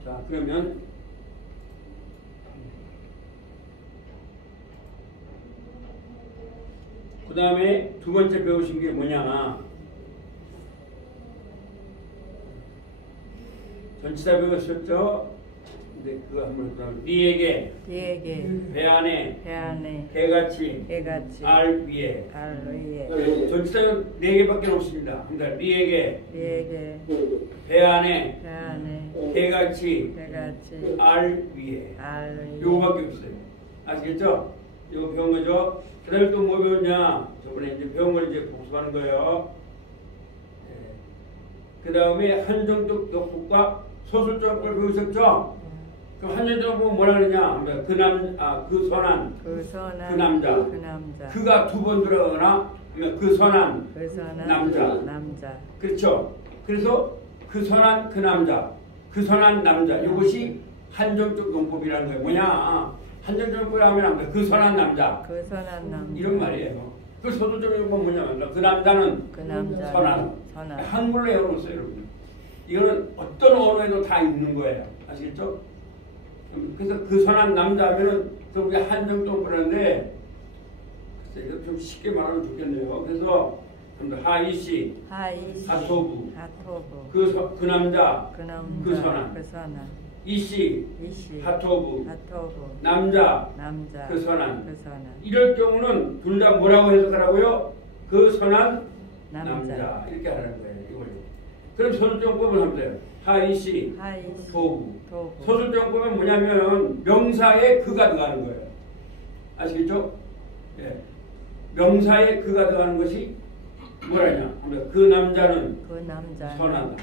자 그러면 그 다음에 두 번째 배우신 게 뭐냐? 전체 다 배우셨죠? 근데 그거 한번 그러면 니에게 배 안에 개같이 알 위에 전체 다 4개밖에 없습니다. 그러니까 니에게 배 안에 개같이 알 위에 요거밖에 없어요. 아시겠죠? 이거 배운 거죠? 그 다음에 또 뭐 배웠냐? 저번에 이제 배운 걸 이제 복습하는 거예요. 그 다음에 한정적 덕국과 소술적 걸 배우셨죠? 그럼 한정적 보면 뭐라 그러냐? 그 선한 그 남자. 그가 두 번 들어가거나 그 선한 남자. 그렇죠? 그래서 그 선한 그 남자. 그 선한 남자. 이것이 한정적 용법이라는 거예요. 뭐냐? 한정적 용법이 하면 그 선한 남자. 이런 말이에요. 그 소술적 용법은 뭐냐면 그 남자는 선한. 한글로 외워놓았어요, 여러분. 이거는 어떤 언어에도 다 있는 거예요. 아시겠죠? 그래서 그 선한 남자 하면은 그 우리 한정동 그러는데 이거 좀 쉽게 말하면 좋겠네요. 그래서 하이시, 하토부, 그 남자, 그 선한, 이시, 하토부, 남자, 그 선한. 이럴 경우는 둘 다 뭐라고 해석하라고요? 그 선한 남자 이렇게 하라는 거예요. 이걸. 그럼 소술정법을 하면 돼요. 하이시, 토부. 소술정법은 뭐냐면 명사에 그가 들어가는 거예요. 아시겠죠? 예. 명사에 그가 들어가는 것이 뭐라냐? 그 남자는 선하다.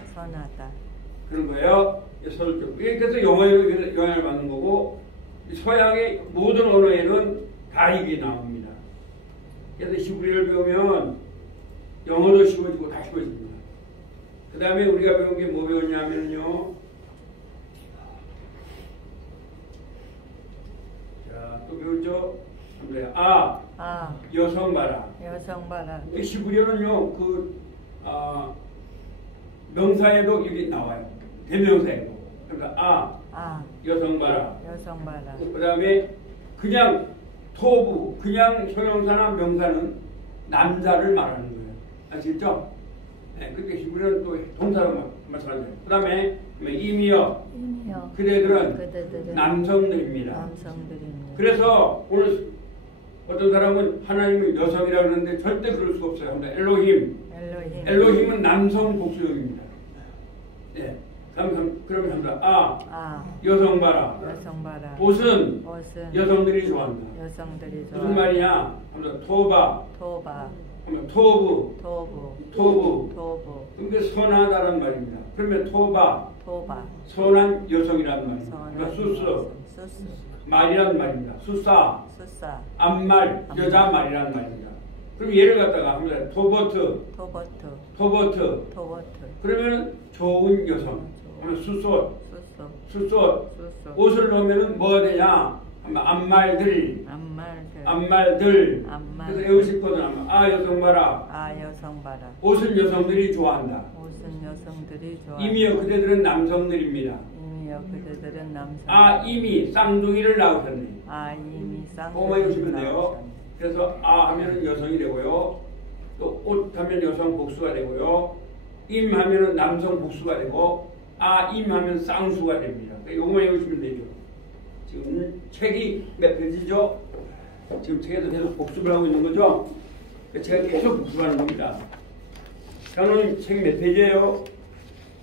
그런 거예요. 소술정법. 그래서 영어로 영향을 받는 거고 서양의 모든 언어에는 다 이게 나옵니다. 그래서 히브리어를 배우면 영어도 쉬워지고 다 쉬워집니다. 그 다음에 우리가 배운 게 뭐 배웠냐면요. 자, 또 배웠죠? 여성 봐라. 히브리어는요, 명사에도 이게 나와요. 대명사에도. 그러니까 여성 봐라. 그 다음에 그냥 토부, 그냥 형용사나 명사는 남자를 말하는 거예요. 아시겠죠? 네, 그렇게 히브리어는 또 동사로 말씀하죠. 그 다음에 임이여 임이여 그대들은 남성들입니다. 남성들입니다. 그래서 오늘 어떤 사람은 하나님을 여성이라고 하는데 절대 그럴 수가 없어요. 합니다. 엘로힘은 남성 복수형입니다. 네. 그러면 합니다. 여성 봐라. 옷은 여성들이 좋아한다. 무슨 말이냐? 합니다. 토바. 합니다. 토부. 그러니까 선하다는 말입니다. 그러면 토바. 선한 여성이라는 말입니다. 그러니까 수스. 말이라는 말입니다. 수사. 암말, 여자 말이라는 말입니다. 그럼 얘를 갖다가 합니다. 토버트. 그러면 좋은 여성. 수솥. 옷을 넣으면 뭐가 되냐? 암말들. 그래서 외우실 거는 여성 봐라. 옷은 여성들이 좋아한다. 임이여 그대들은 남성들입니다. 임이 쌍둥이를 낳으셨네. 그거만 해주시면 돼요. 그래서 하면은 여성이 되고요. 또 옷 하면 여성 복수가 되고요. 임 하면은 남성 복수가 되고 임 하면 쌍수가 됩니다. 요거만 해주시면 되죠. 지금 책이 몇 페이지죠? 지금 책에서 계속 복습을 하고 있는 거죠? 제가 계속 복습하는 겁니다. 저는 책 몇 페이지예요?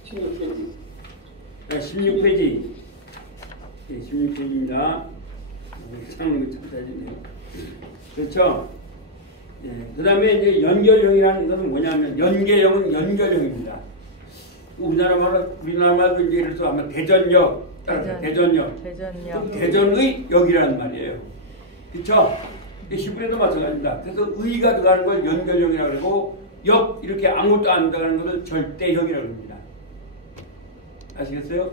16페이지. 16페이지. 네, 16페이지입니다. 상황이 참 잘해주네요. 그렇죠? 네, 그 다음에 이제 연결형이라는 것은 뭐냐면, 연계형은 연결형입니다. 우리나라 말도 이제 그래서 아마 대전역. 대전의 역이라는 말이에요. 그렇죠? 히브리어도 마찬가지입니다. 그래서 의가 들어가는 걸 연결형이라고 그러고 역 이렇게 아무것도 안 들어가는 것을 절대형이라고 합니다. 아시겠어요?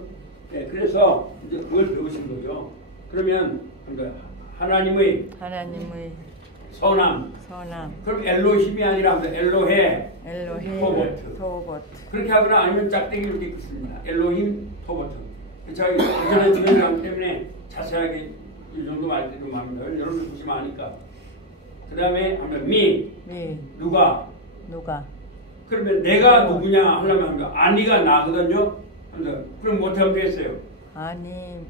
네, 그래서 이제 그걸 배우신 거죠. 그러면 하나님의 선함. 그럼 엘로힘이 아니라 엘로헤 토버트. 그렇게 하거나 아니면 짝대기 이렇게 있습니다. 엘로힘 토버트. 제가 이전에 들은 것 때문에 자세하게 이 정도 말때 좀 합니다. 여러분 보시면 아니까. 그 다음에 누가? 그러면 내가 누구냐 하려면 합니다. 아니가 나거든요. 그럼 뭐 어떻게 하면 되겠어요?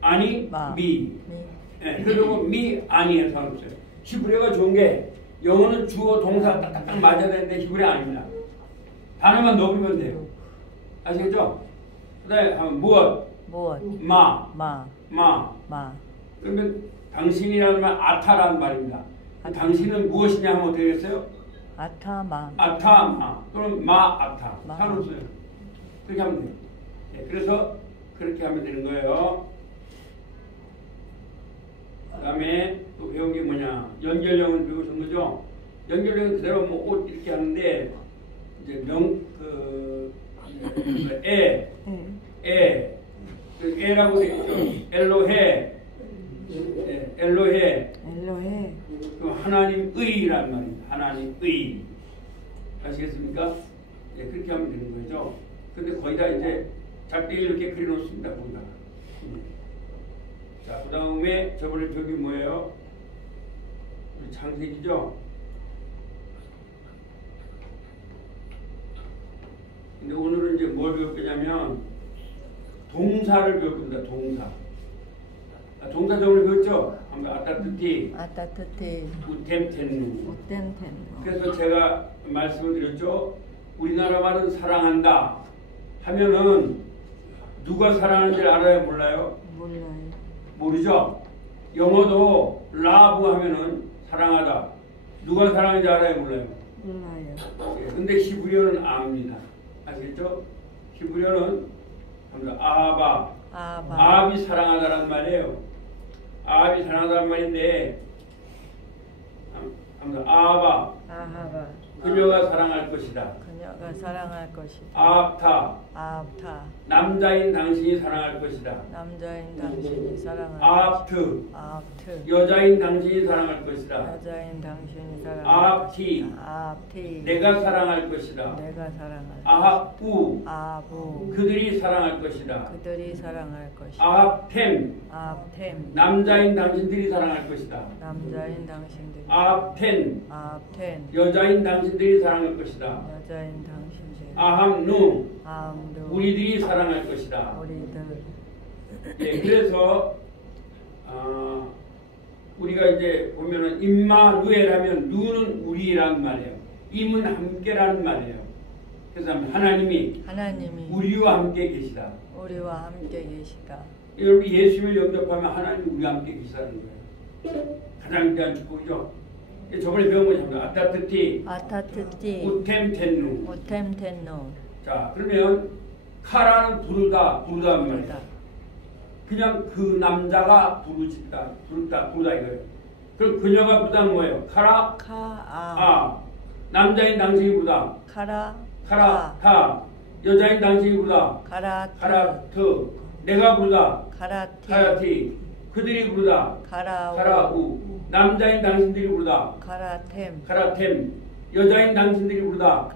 아니, 미. 네, 그리고 아니에 상관없어요. 히브리어가 좋은 게 영어는 주어 동사 딱딱딱 맞아야 되는데 히브리어 아닙니다. 단어만 넣으면 돼요. 아시겠죠? 그 다음에 무엇? 마. 그러면 당신이라는 말 아타라는 말입니다. 당신은 무엇이냐 하면 어떻게 되겠어요? 아타마. 또는 아타. 상관없어요. 그렇게 하면 돼요. 네, 그래서 그렇게 하면 되는 거예요. 그 다음에 또 배운 게 뭐냐? 연결형은 배우신 거죠? 연결형은 그대로 뭐 옷 이렇게 하는데 이제 에라고 되죠. 엘로헤. 하나님의란 말입니다. 하나님의. 아시겠습니까? 네, 그렇게 하면 되는 거죠. 근데 거의 다 이제 작게 이렇게 그려놓습니다. 거기다가. 자, 그 다음에 저번에 저기 뭐예요? 우리 창세기죠? 근데 오늘은 이제 뭘 배울 거냐면 동사를 배울 겁니다. 동사 저번에 배웠죠? 아따트티, 우템텐누. 그래서 제가 말씀을 드렸죠? 우리나라 말은 사랑한다 하면은 누가 사랑하는지 알아요? 몰라요? 모르죠? 영어도 love 하면은 사랑하다. 누가 사랑하는지 알아요? 몰라요? 근데 히브리어는 압니다. 아시겠죠? 히브리어는 아합이 사랑하다라는 말이에요. 아합이 사랑하다는 말인데 아합아 그녀가 사랑할 것이다. 아합타 남자인 당신이 사랑할 것이다. 아합트 여자인 당신이 사랑할 것이다. 아합티 내가 사랑할 것이다. 아합우 그들이 사랑할 것이다. 아합템 남자인 당신들이 사랑할 것이다. 아합텐 여자인 당신이 당신들이 사랑할 것이다. 여자인 당신들. 아함누 아함누 우리들이 사랑할 것이다. 우리들. 예, 그래서 우리가 이제 보면은 임마누엘하면 누는 우리란 말이에요. 임은 함께라는 말이에요. 그래서 하나님이 우리와 함께 계시다. 우리와 함께 계시다. 여러분 예수님을 영접하면 하나님 우리와 함께 계시다는 거예요. 가장 귀한 축복이죠. 저번에 배운 것입니다. 아타트티 우템텐누. 우템텐누. 자, 그러면 카라는 부르다 말이에요. 그냥 그 남자가 부르다 이거예요. 그럼 그녀가 부르다는 뭐예요? 남자인 당신이 부르다. 카라 여자인 당신이 부르다. 카라트 내가 부르다. 카라티 그들이 부르다. 카라우 남자인 당신들이 부르다. 카라템 여자인 당신들이 부르다.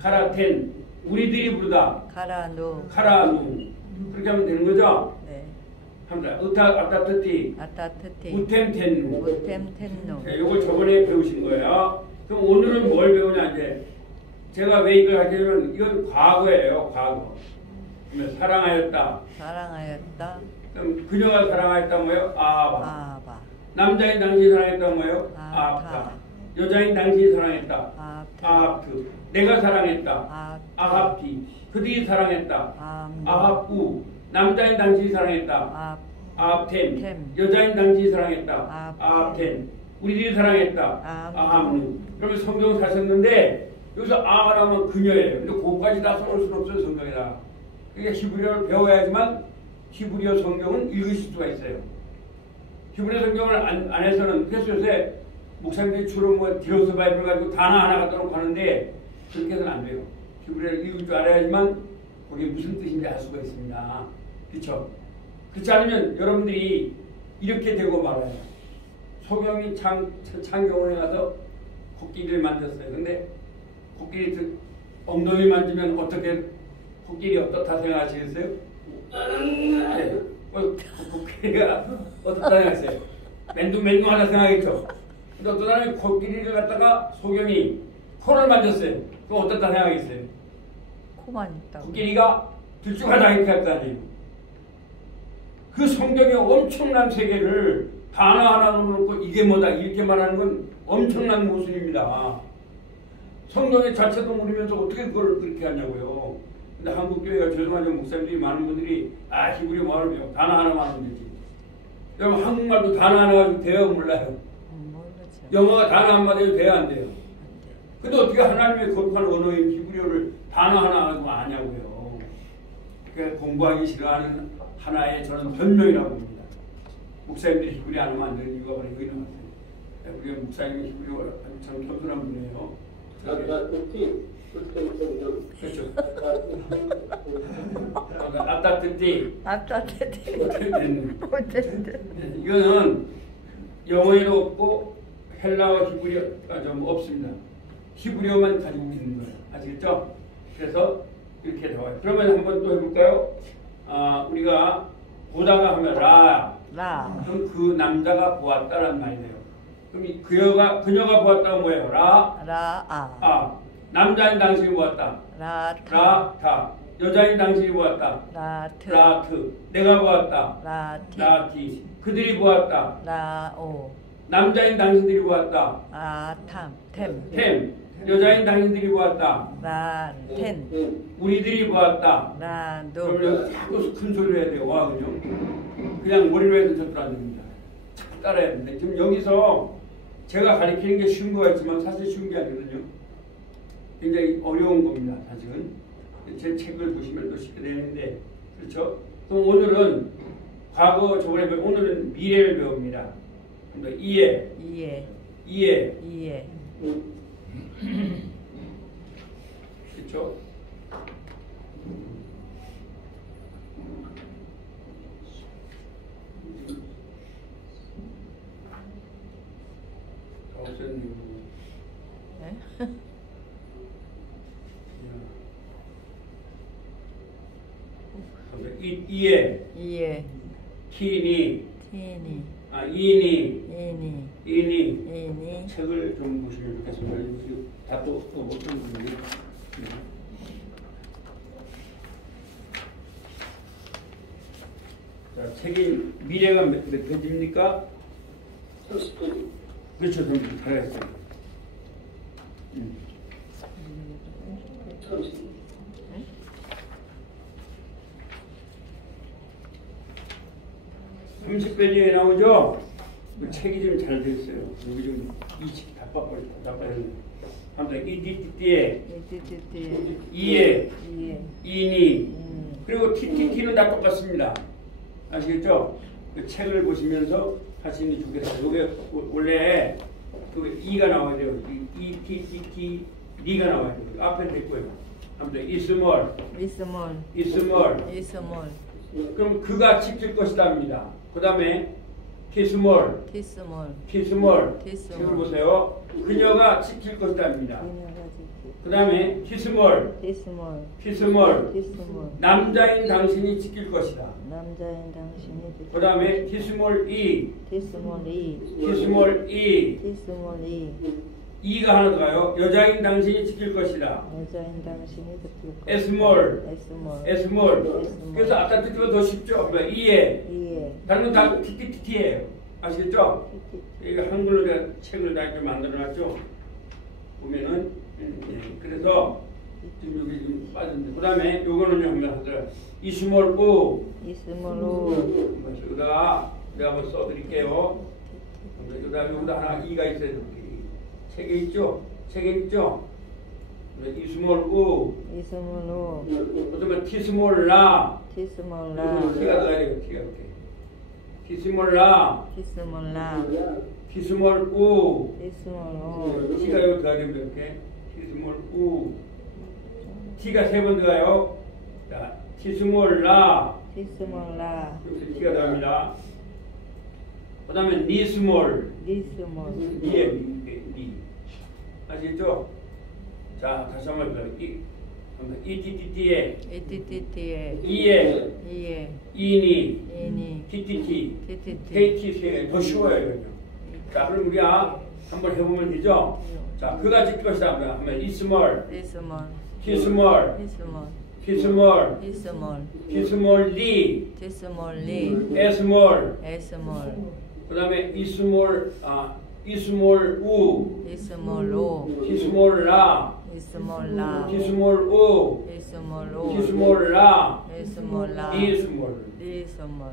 카라텐 우리들이 부르다. 카라누 그렇게 하면 되는 거죠? 네. 아타트티 우템텐누 이걸 저번에 배우신 거예요. 그럼 오늘은 뭘 배우냐 이제 제가 왜 이걸 하게 되면 이건 과거예요. 과거. 그러면 사랑하였다. 그럼 그녀가 사랑하였다 뭐예요? 아바. 남자인 당신이 사랑했다 뭐예요? 아합타. 여자인 당신이 사랑했다. 아합트. 내가 사랑했다. 아합티. 그들이 사랑했다. 아합우. 남자인 당신이 사랑했다. 아합템. 여자인 당신이 사랑했다. 아합템. 우리들이 사랑했다. 아함누. 그러면 성경 사셨는데 여기서 아가 나오면 그녀예요. 근데 그거까지 다 써올 수는 없어요. 성경에다. 그러니까 히브리어를 배워야지만 히브리어 성경은 읽으실 수가 있어요. 히브리어 성경을 안 해서는 그래서 요새 목사님들이 주로 뭐 디로스 바이블 가지고 단어 하나 갖다 놓고 하는데 그렇게 해서는 안 돼요. 히브리어를 읽을 줄 알아야지만 그게 무슨 뜻인지 알 수가 있습니다. 그렇죠? 그렇지 않으면 여러분들이 이렇게 되고 말아요. 소경이 창경원에 가서 코끼리를 만졌어요. 근데 코끼리 엉덩이 만지면 어떻게 코끼리 어떻다 생각하시겠어요? 네. 코끼리가 어떻다 생각하세요? 맹둥맹둥하다 생각했죠? 근데 어떤 사람이 코끼리를 갖다가 소경이 코를 만졌어요. 그럼 어떻다 생각하겠어요? 코만 있다고. 코끼리가 들쭉하다 이렇게 할 거 아니에요. 그 성경의 엄청난 세계를 단어 하나 놓고 이게 뭐다 이렇게 말하는 건 엄청난 모순입니다. 성경의 자체도 모르면서 어떻게 그걸 그렇게 하냐고요. 근데 한국교회가 죄송하지만 목사님들이 많은 분들이 히브리어 말을 배워 단어 하나만 하면 되지. 여러분 한국말도 단어 하나 가지고 돼요 몰라요? 모르죠. 영어가 단어 한마디로 돼야 안 돼요. 근데 어떻게 하나님의 거룩한 언어인 히브리어를 단어 하나 가지고 아냐고요. 그러니까 공부하기 싫어하는 하나의 저는 변명이라고 봅니다. 목사님들이 히브리어 안 하면 안 되는 이유가 바로 여기 나왔어요. 우리 목사님이 히브리어 참 겸손한 분이에요. 그렇죠. 아따뜨띠. 이거는 영어에도 없고 헬라어 히브리어가 좀 없습니다. 히브리어만 가지고 있는 거예요. 아시겠죠? 그래서 이렇게 나와요. 그러면 한번 또 해볼까요? 우리가 보다가 하면 그럼 그 남자가 보았다라는 말이 돼요. 그럼 그녀가 보았다가 뭐예요? 남자인 당신이 보았다. 라타. 여자인 당신이 보았다. 라트. 내가 보았다. 라티. 그들이 보았다. 라오. 남자인 당신들이 보았다. 템. 여자인 당신들이 보았다. 텐. 우리들이 보았다. 그러면 자꾸 큰 소리를 해야 돼요. 와, 그냥 머리로 해도 절대 안 됩니다. 자꾸 따라야 됩니다. 지금 여기서 제가 가르치는 게 쉬운 거 같지만 사실 쉬운 게 아니거든요. 굉장히 어려운 겁니다. 사실은. 제 책을 보시면 또 쉽게 되는데 그렇죠? 또 오늘은 과거 저번에 오늘은 미래를 배웁니다. 그러니까 이해. 그렇죠? 네? 이해. 티니. 이인이 이니 책을 좀 보시면 좋겠습니다. 다또 어떤 분이 자, 책이 미래가 몇 페이지입니까? 30페이지. 그렇죠, 좀 잘했어요. 30페이지에 나오죠? 그 책이 좀 잘 됐어요. 여기 좀 이식 답답해요. 아무튼 이디디디에 이에 이니 그리고 TTT는 다 똑같습니다. 아시겠죠? 그 책을 보시면서 하시는 게 좋겠어요. 이게 원래 그 이가 나와야 돼요. 이 T T T D가 나와야 돼요. 앞에 됐고요. 아무튼 이스몰. 그럼 그가 지킬 것이다입니다. 그 다음에 키스몰. 책을 보세요. 그녀가 지킬 것이다입니다. 그 다음에 키스몰. 남자인 당신이 지킬 것이다. 그 다음에 키스몰 이. 이가 하나 더 가요. 여자인 당신이 지킬 것이다. 에스몰. 그래서 아까 듣기보다 더 쉽죠? 이에. 다른 건 다 TTT예요. 아시겠죠? 이게 한글로 제가 책을 다 이렇게 만들어놨죠? 보면은, 그래서 지금 여기 좀 빠졌는데. 그 다음에 요거는요, 한번 하더라고요. 이스몰 우. 여기다가 내가 한번 써드릴게요. 여기다 하나 이가 있어요. 책에 있죠? 이스몰 우. 그다음에 티스몰 라. 티가 들어가야 돼요. 티가 이렇게. 티스몰 라. 티스몰 우. 티가 여기 들어가야 됩니다. 이렇게. 티스몰 우. 티가 3번 들어가요. 자, 티스몰 라. 여기서 티가 들어갑니다. 그 다음에 니스몰. 니에 니. 아시겠죠? 자, 다시 한번 더. 이티티티에 이에 이니 티티티 KT 더 쉬워요. 이거요. 자, 그럼 우리가 한번 해보면 되죠? 자, 그가 지킬 것이다 하면 이스몰 키스몰 리 에스몰 그 다음에 이스몰 우 키스몰 라 키스몰 우 키스몰 라 이스몰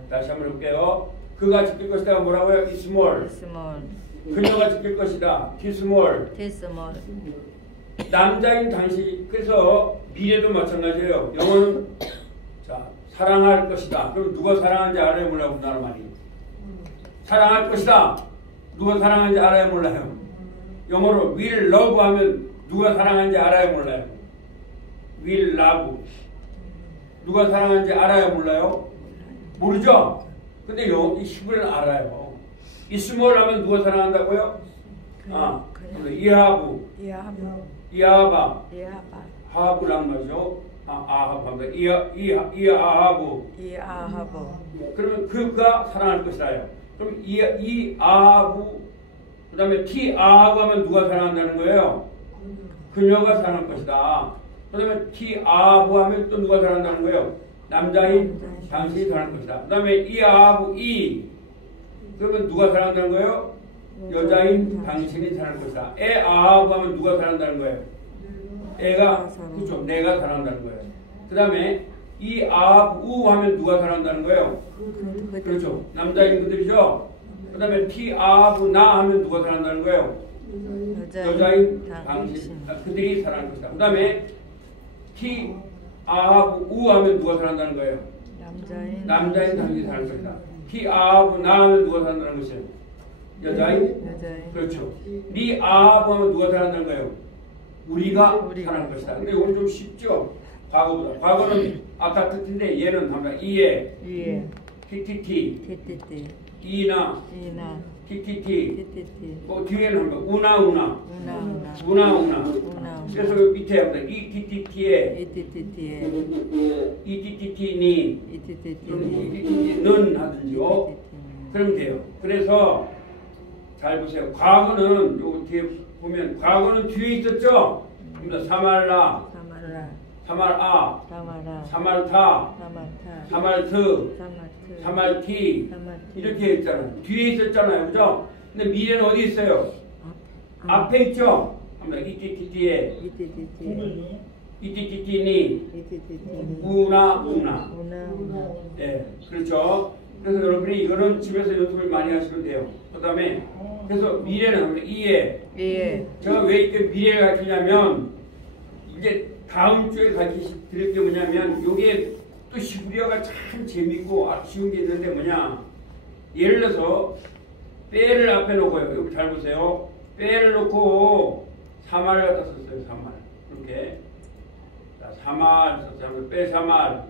다시 한번 해볼게요. 그가 지킬 것이다 뭐라고요? 이스몰 그녀가 지킬 것이다 키스몰 남자인 당신. 그래서 미래도 마찬가지예요. 영어는 자 사랑할 것이다. 그럼 누가 사랑하는지 알아요 몰라요? 우리나라 말이 사랑할 것이다. 누가 사랑하는지 알아요 몰라요? 영어로 will love 하면 누가 사랑하는지 알아요 몰라요? will love 누가 사랑하는지 알아요 몰라요? 모르죠? 근데 이 히브리는 알아요. 이스몰 하면 누가 사랑한다고요? 이하바 하브란 말이죠. 아하브 이아하부 그러면 그가 사랑할 것이라요. 그럼 이 아하부 그 다음에 티 아하부 하면 누가 사랑한다는 거예요? 그녀가 사랑할 것이다. 그 다음에 티 아하부 하면 또 누가 사랑한다는 거예요? 남자인 당신이 사랑할 것이다. 그 다음에 이 아하부 그러면 누가 사랑한다는 거예요? 여자인 당신이 사랑할 것이다. 에 아하부 하면 누가 사랑한다는 거예요? 애가 그렇죠. 내가 사랑한다는 거예요. 그 다음에 이 아하부 하면 누가 사랑한다는 거예요? 그렇죠. 남자인 분들이죠. 그 다음에 티 아하부 나 하면 누가 사랑한다는 거예요? 여자인 당신 그들이 사랑할 것이다. 그 다음에 티 아하부 하면 누가 사랑한다는 거예요? 남자인 당신이 사랑할 것이다. 티 아하부 나 하면 누가 사랑한다는 것이에요? 여자인? 그렇죠. 니 아하부 하면 누가 사랑한다는 거예요? 우리가 사랑할 것이다. 근데 이건 좀 쉽죠? 과거보다. 과거는 아까 뜻인데 얘는 한번 이에 TTT 이나 TTT. TTT. 그 뒤에는 한번 우나. 우나. 그래서 그 밑에 한번 ETTT에 ETTT에. ETTT니 ETTT니. ETTT는 하든지요. 그러면 돼요. 그래서 잘 보세요. 과거는 요 뒤에 보면 과거는 뒤에 있었죠. 그러니까 사말라, 사말아, 사말타, 사말트, 사말티 이렇게 했잖아요. 뒤에 있었잖아요. 그죠? 근데 미래는 어디 있어요? 앞에 있죠? 한번 이티티티에 이티티티니 우나. 예, 그렇죠. 그래서 여러분이 이거는 집에서 연습을 많이 하시면 돼요. 그 다음에 그래서 미래는 이에 제가 왜 이렇게 미래를 가르치냐면 이제 다음 주에 드릴 게 뭐냐면 요게 또 히브리어가 참 재밌고 쉬운 게 있는데 뭐냐, 예를 들어서 빼를 앞에 놓고요. 여기 잘 보세요. 빼를 놓고 사말을 갖다 썼어요. 사말 이렇게 사말 썼어요. 빼사말.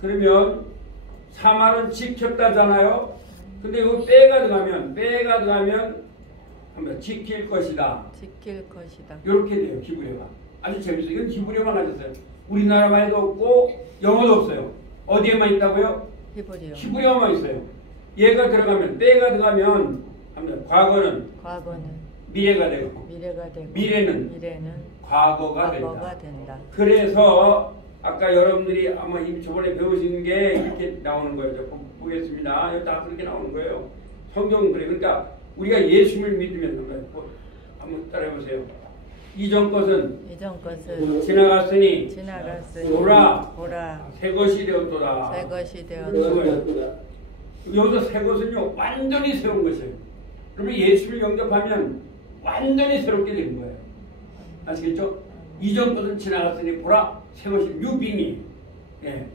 그러면 사말은 지켰다잖아요. 근데 이거 빼가 들어가면 한번 지킬 것이다. 이렇게 돼요. 히브리어가 아주 재밌어요. 이건 히브리어만 가졌어요. 우리나라만 해도 없고 영어도 없어요. 어디에만 있다고요? 히브리어만 있어요. 얘가 들어가면 빼가 들어가면 합니다. 과거는 미래가 되고 미래는 과거가 된다. 그래서 아까 여러분들이 아마 이미 저번에 배우신 게 이렇게 나오는 거예요. 보겠습니다. 여기 다 그렇게 나오는 거예요. 성경은 그래요. 그러니까 우리가 예수님을 믿으면 한번 따라해보세요. 이전 것은 지나갔으니 보라 새 것이 되었도다. 여기서 새 것은요 완전히 새로운 것이에요. 그러면 예수를 영접하면 완전히 새롭게 되는 거예요. 아시겠죠? 이전 것은 지나갔으니 보라 새 것이 뉴빙이. 예.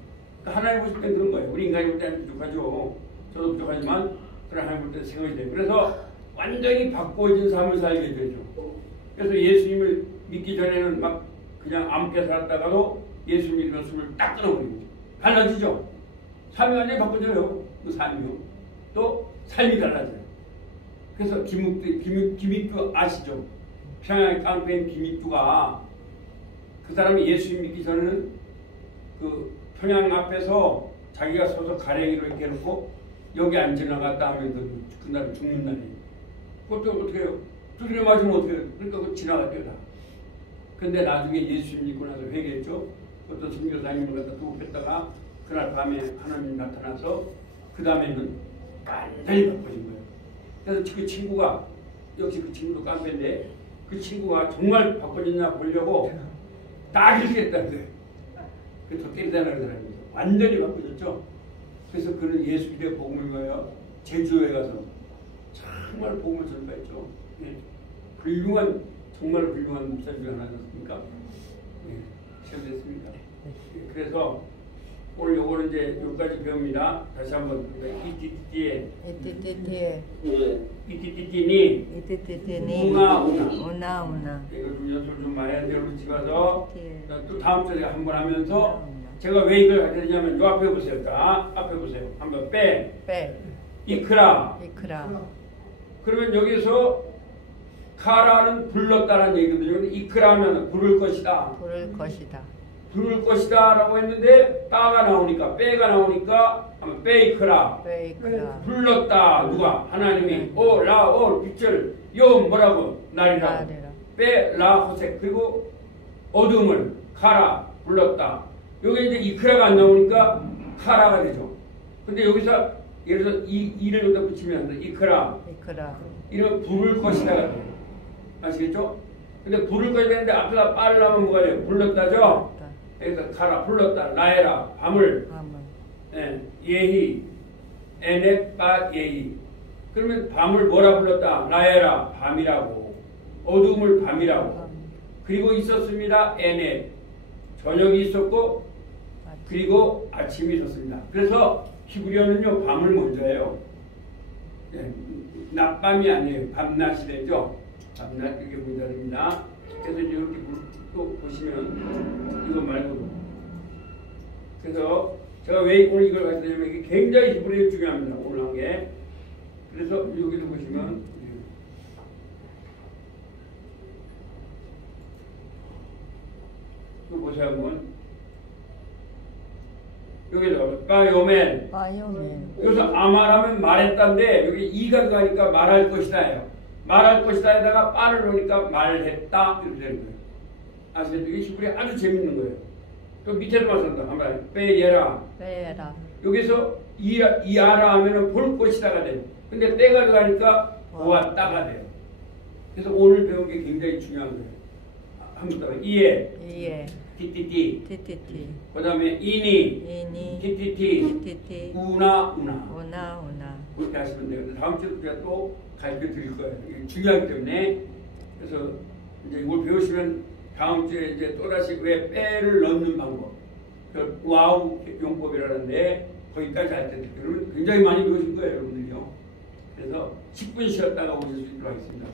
그러니까 하나님 보실 때 그런 거예요. 우리 인간이 볼 때는 부족하죠. 저도 부족하지만 그런 하나님 볼 때는 새 것이 돼요. 그래서 완전히 바꿔진 삶을 살게 되죠. 그래서 예수님을 믿기 전에는 막 그냥 암께 살았다가도 예수 믿으면 숨을 딱 끊어버리고 달라지죠. 삶이 완전히 바꿔져요. 그 삶이요. 또 삶이 달라져요. 그래서 김익두 아시죠? 평양의 깡패인 김익두가 그 사람이 예수님 믿기 전에는 그 평양 앞에서 자기가 서서 가랭이로 이렇게 해놓고 여기 안 지나갔다 하면 그날 죽는 날이에요. 그것도 어떻게 해요? 두드려 맞으면 어떻게 해요? 그러니까 그 지나갔대요 다. 근데 나중에 예수님 믿고 나서 회개했죠. 그것도 선교사님을 갖다 두고 뺐다가 그날 밤에 하나님 나타나서 그 다음에는 완전히 바꿔진 거예요. 그래서 그 친구가 역시 그 친구도 깡패인데 그 친구가 정말 바꿔졌나 보려고 딱 이렇게 했다는 거예요. 그래서 때리다는 사람이 완전히 바꿔졌죠. 그래서 그는 예수님의 복음을 위하여 제주도에 가서 정말 복음을 전파했죠. 예. 정말 훌륭한 목사 중에 하나였습니까? 예. 시험 됐습니까? 예. 그래서 오늘 요거는 이제 여기까지 배웁니다. 다시 한번 이티티티에 이티티티니 우나 이거 좀 연습을 좀 많이 하는데 여러분 집 가서 또 다음 주에 한 번 하면서 제가 왜 이걸 가르치냐면 요 앞에 보세요. 자, 앞에 보세요. 한번 빼 이크라 그러면 여기서 카라는 불렀다는 얘기거든요. 이크라는 부를 것이다 라고 했는데 따가 나오니까 빼가 나오니까 한번 빼이크라 불렀다. 누가? 하나님이 오 빛을 요 뭐라고? 날이라고 빼라 호색 그리고 어둠을 카라 불렀다. 여기 이제 이크라가 안 나오니까 카라가 되죠. 근데 여기서 예를 들어서 이를 여기다 붙이면 이크라 이러면 부를 것이다가 돼요. 아시겠죠? 근데 부를 것이다 했는데 앞에다 빠르려면 뭐가 돼요? 불렀다죠? 여기서 가라 불렀다 라에라 밤을 예, 예히 에넷바 예히 그러면 밤을 뭐라 불렀다? 라에라 밤이라고 어둠을 밤이라고 그리고 있었습니다. 에넷 저녁이 있었고 그리고 아침이 있었습니다. 그래서 히브리어는요 밤을 먼저 해요. 예, 낮밤이 아니에요. 밤낮이 되죠. 밤낮 이렇게 먼저 됩니다. 그래서 이렇게 또 보시면 이거 말고도 그래서 제가 왜 오늘 이걸 가르치냐면 이게 굉장히 히브리어 중요합니다. 오늘 한 게 그래서 여기도 보시면 또 보세요 한번. 여기서 바이오맨. 바이오맨. 여기서 아말하면 말했다인데 여기 이가 들어가니까 말할 것이다예요. 말할 것이다에다가 빠를 넣으니까 말했다 이렇게 되는 거예요. 아시겠죠? 이 시골이 아주 재밌는 거예요. 또 밑에도 마찬가지다. 한번 빼예라. 빼라. 여기서 이하라 하면은 볼 것이다가 돼요. 근데 때가 들어가니까 보았다가 돼요. 그래서 오늘 배운 게 굉장히 중요한 거예요. 한번 더 이에 이에. 티티티. 티티티. 그 다음에 이니. 이니. 티티티. 티티티. 우나. 우나. 그렇게 하시면 돼요. 다음 주에 제가 또 가르쳐 드릴 거예요. 이게 중요하기 때문에. 그래서 이제 이걸 배우시면 다음 주에 이제 또다시 왜 빼를 넣는 방법. 그 와우 용법이라는데 거기까지 할 때는 굉장히 많이 배우신 거예요, 여러분들요. 그래서 10분 쉬었다가 오실 수 있도록 하겠습니다.